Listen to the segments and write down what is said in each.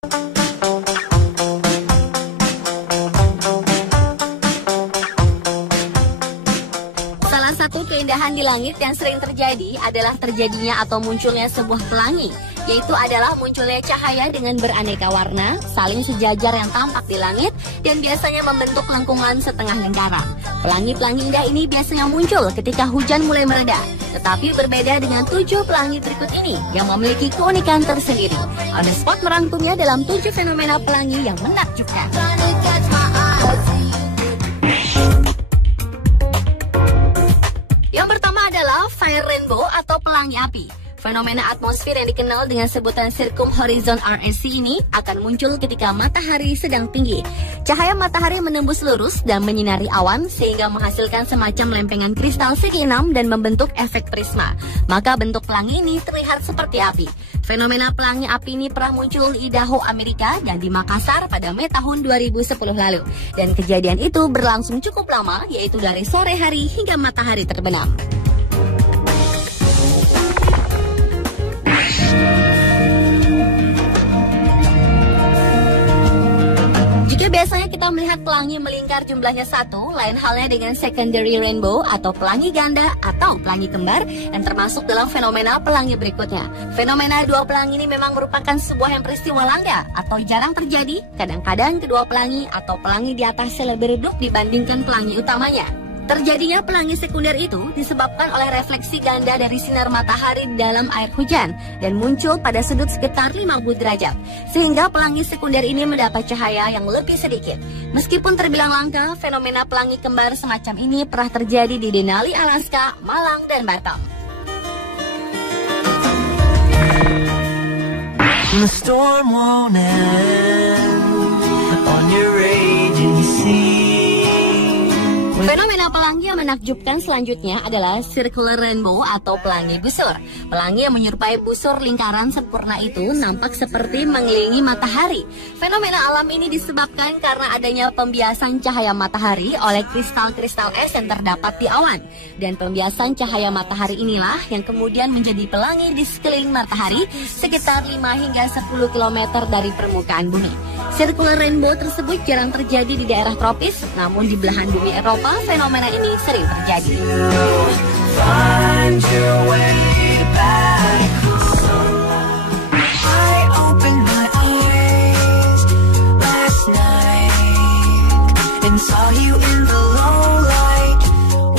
Salah satu keindahan di langit yang sering terjadi adalah terjadinya atau munculnya sebuah pelangi, yaitu adalah munculnya cahaya dengan beraneka warna, saling sejajar yang tampak di langit, dan biasanya membentuk lengkungan setengah lingkaran. Pelangi-pelangi indah ini biasanya muncul ketika hujan mulai mereda, tetapi berbeda dengan 7 pelangi berikut ini yang memiliki keunikan tersendiri. On the Spot merangkumnya dalam 7 fenomena pelangi yang menakjubkan. Yang pertama adalah fire rainbow atau pelangi api. Fenomena atmosfer yang dikenal dengan sebutan circumhorizon RSC ini akan muncul ketika matahari sedang tinggi. Cahaya matahari menembus lurus dan menyinari awan sehingga menghasilkan semacam lempengan kristal segi 6 dan membentuk efek prisma. Maka bentuk pelangi ini terlihat seperti api. Fenomena pelangi api ini pernah muncul di Idaho, Amerika dan di Makassar pada Mei tahun 2010 lalu. Dan kejadian itu berlangsung cukup lama, yaitu dari sore hari hingga matahari terbenam. Biasanya kita melihat pelangi melingkar jumlahnya 1, lain halnya dengan secondary rainbow atau pelangi ganda atau pelangi kembar yang termasuk dalam fenomena pelangi berikutnya. Fenomena dua pelangi ini memang merupakan sebuah yang peristiwa langka atau jarang terjadi. Kadang-kadang kedua pelangi atau pelangi di atasnya lebih redup dibandingkan pelangi utamanya. Terjadinya pelangi sekunder itu disebabkan oleh refleksi ganda dari sinar matahari di dalam air hujan dan muncul pada sudut sekitar 50 derajat, sehingga pelangi sekunder ini mendapat cahaya yang lebih sedikit. Meskipun terbilang langka, fenomena pelangi kembar semacam ini pernah terjadi di Denali, Alaska, Malang, dan Batam. The storm won't end on your raging sea. Fenomena pelangi yang menakjubkan selanjutnya adalah circular rainbow atau pelangi busur. Pelangi yang menyerupai busur lingkaran sempurna itu nampak seperti mengelilingi matahari. Fenomena alam ini disebabkan karena adanya pembiasan cahaya matahari oleh kristal-kristal es yang terdapat di awan. Dan pembiasan cahaya matahari inilah yang kemudian menjadi pelangi di sekeliling matahari sekitar 5 hingga 10 km dari permukaan bumi. Circular rainbow tersebut jarang terjadi di daerah tropis, namun di belahan bumi Eropa fenomena ini sering terjadi.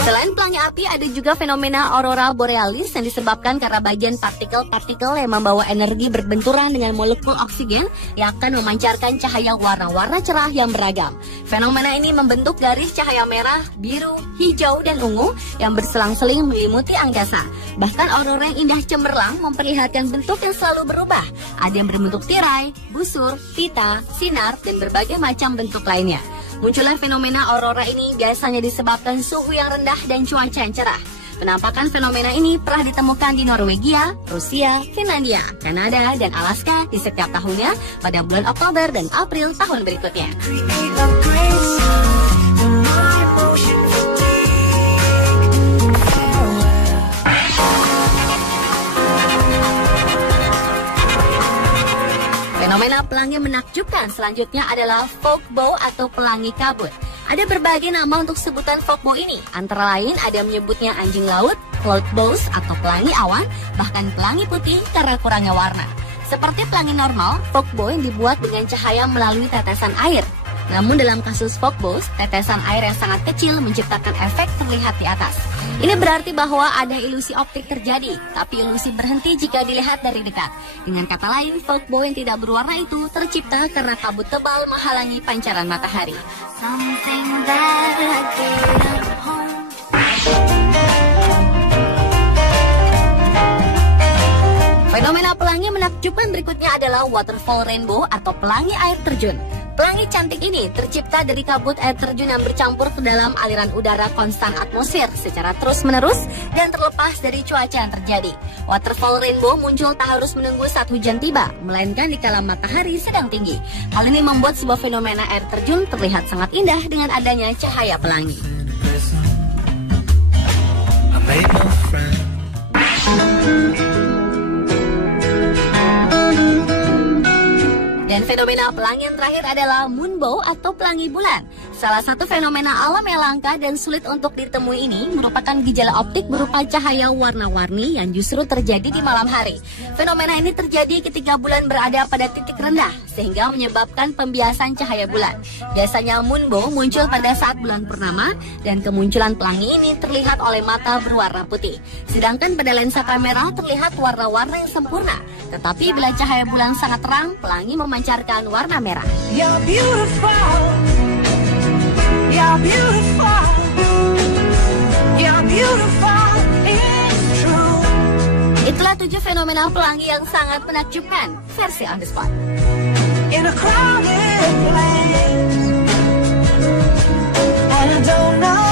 Selain pelangi api, ada juga fenomena aurora borealis yang disebabkan karena bagian partikel-partikel yang membawa energi berbenturan dengan molekul oksigen yang akan memancarkan cahaya warna-warna cerah yang beragam. Fenomena ini membentuk garis cahaya merah, biru, hijau, dan ungu yang berselang-seling menyelimuti angkasa. Bahkan aurora yang indah cemerlang memperlihatkan bentuk yang selalu berubah. Ada yang berbentuk tirai, busur, pita, sinar, dan berbagai macam bentuk lainnya. Munculnya fenomena aurora ini biasanya disebabkan suhu yang rendah dan cuaca yang cerah. Penampakan fenomena ini pernah ditemukan di Norwegia, Rusia, Finlandia, Kanada, dan Alaska di setiap tahunnya pada bulan Oktober dan April tahun berikutnya. Fenomena pelangi menakjubkan selanjutnya adalah fog bow atau pelangi kabut. Ada berbagai nama untuk sebutan fog bow ini, antara lain ada yang menyebutnya anjing laut, cloud bows atau pelangi awan, bahkan pelangi putih karena kurangnya warna. Seperti pelangi normal, fog bow yang dibuat dengan cahaya melalui tetesan air. Namun dalam kasus fog bows, tetesan air yang sangat kecil menciptakan efek terlihat di atas. Ini berarti bahwa ada ilusi optik terjadi, tapi ilusi berhenti jika dilihat dari dekat. Dengan kata lain, fog bow yang tidak berwarna itu tercipta karena kabut tebal menghalangi pancaran matahari. Fenomena pelangi menakjubkan berikutnya adalah waterfall rainbow atau pelangi air terjun. Pelangi cantik ini tercipta dari kabut air terjun yang bercampur ke dalam aliran udara konstan atmosfer secara terus-menerus dan terlepas dari cuaca yang terjadi. Waterfall rainbow muncul tak harus menunggu saat hujan tiba, melainkan di kala matahari sedang tinggi. Hal ini membuat sebuah fenomena air terjun terlihat sangat indah dengan adanya cahaya pelangi. Dan fenomena pelangi yang terakhir adalah moonbow atau pelangi bulan. Salah satu fenomena alam yang langka dan sulit untuk ditemui ini merupakan gejala optik berupa cahaya warna-warni yang justru terjadi di malam hari. Fenomena ini terjadi ketika bulan berada pada titik rendah sehingga menyebabkan pembiasan cahaya bulan. Biasanya moonbow muncul pada saat bulan purnama dan kemunculan pelangi ini terlihat oleh mata berwarna putih. Sedangkan pada lensa kamera terlihat warna-warna yang sempurna. Tetapi bila cahaya bulan sangat terang, pelangi memancarkan warna merah. You're beautiful. You're beautiful. You're beautiful. It's true. Itulah 7 fenomena pelangi yang sangat menakjubkan versi On The Spot. In a crowded place, and I don't know